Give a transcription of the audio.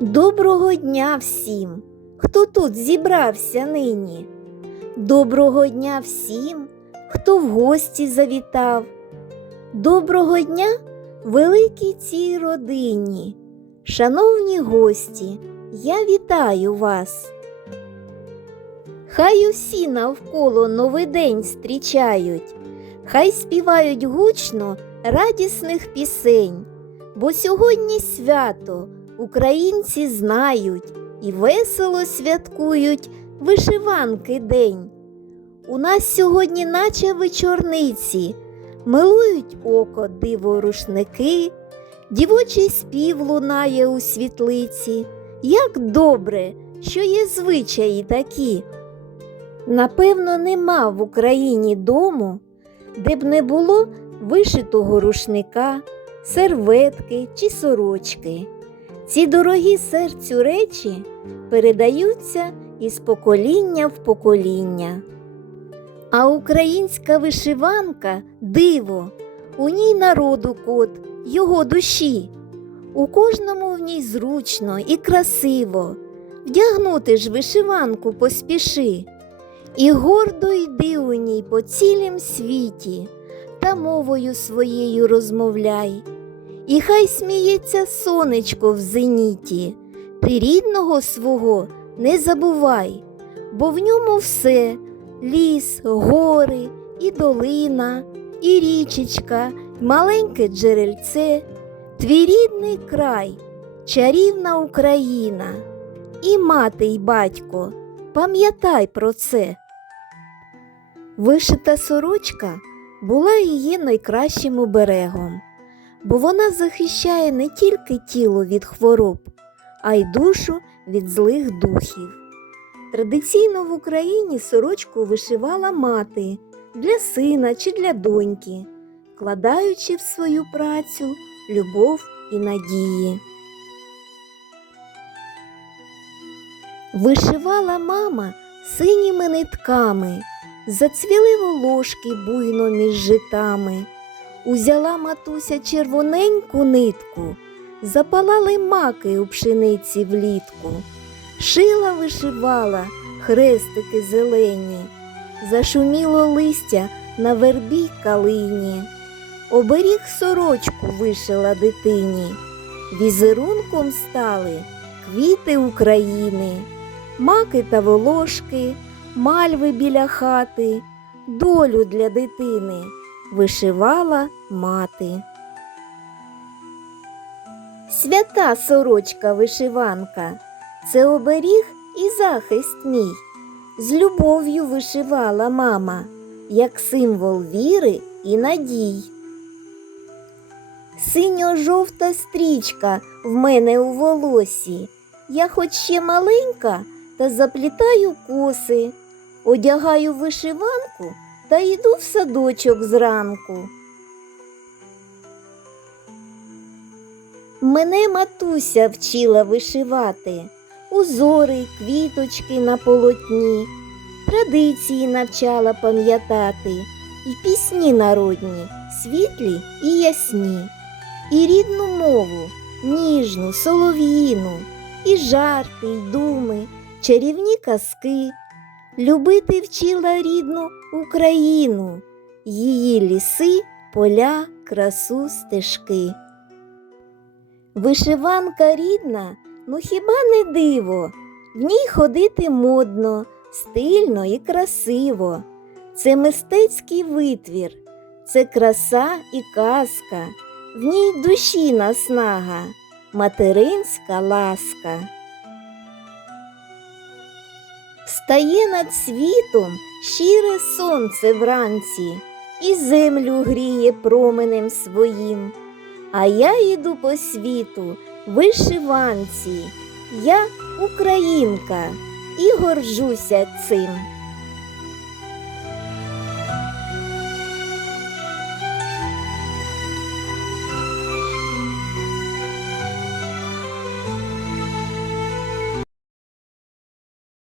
Доброго дня всім, хто тут зібрався нині. Доброго дня всім, хто в гості завітав. Доброго дня великій цій родині. Шановні гості, я вітаю вас. Хай усі навколо новий день зустрічають, хай співають гучно радісних пісень, бо сьогодні свято українці знають і весело святкують вишиванки день. У нас сьогодні, наче вечорниці, милують око диво рушники, дівочий спів лунає у світлиці. Як добре, що є звичаї такі. Напевно, нема в Україні дому, де б не було вишитого рушника, серветки чи сорочки. Ці дорогі серцю речі передаються із покоління в покоління. А українська вишиванка диво, у ній народу кот, його душі. У кожному в ній зручно і красиво. Вдягнути ж вишиванку поспіши. І гордо йди у ній по цілім світі, та мовою своєю розмовляй. І хай сміється сонечко в зеніті, ти рідного свого не забувай, бо в ньому все ліс, гори, і долина, і річечка, маленьке джерельце, твій рідний край, чарівна Україна, і мати, й батько, пам'ятай про це. Вишита сорочка була її найкращим оберегом бо вона захищає не тільки тіло від хвороб, а й душу від злих духів. Традиційно в Україні сорочку вишивала мати для сина чи для доньки, вкладаючи в свою працю любов і надії. Вишивала мама синіми нитками, зацвіли волошки буйно між житами. Узяла матуся червоненьку нитку, запалали маки у пшениці влітку, шила вишивала хрестики зелені, зашуміло листя на вербій калині, оберіг сорочку вишила дитині, візерунком стали квіти України, маки та волошки, мальви біля хати, долю для дитини вишивала мати. Свята сорочка вишиванка це оберіг і захист мій. З любов'ю вишивала мама, як символ віри і надій. Синьо-жовта стрічка в мене у волосі. Я хоч ще маленька, та заплітаю коси, одягаю вишиванку та йду в садочок зранку. Мене матуся вчила вишивати. Узори, квіточки на полотні, традиції навчала пам'ятати, і пісні народні, світлі і ясні, і рідну мову, ніжну, солов'їну, і жарти, й думи, чарівні казки. Любити вчила рідну Україну, її ліси, поля, красу, стежки. Вишиванка рідна, ну хіба не диво, в ній ходити модно, стильно і красиво. Це мистецький витвір, це краса і казка, в ній душі наснага, материнська ласка. Стає над світом щире сонце вранці, і землю гріє променем своїм. А я йду по світу вишиванці, я українка і горжуся цим.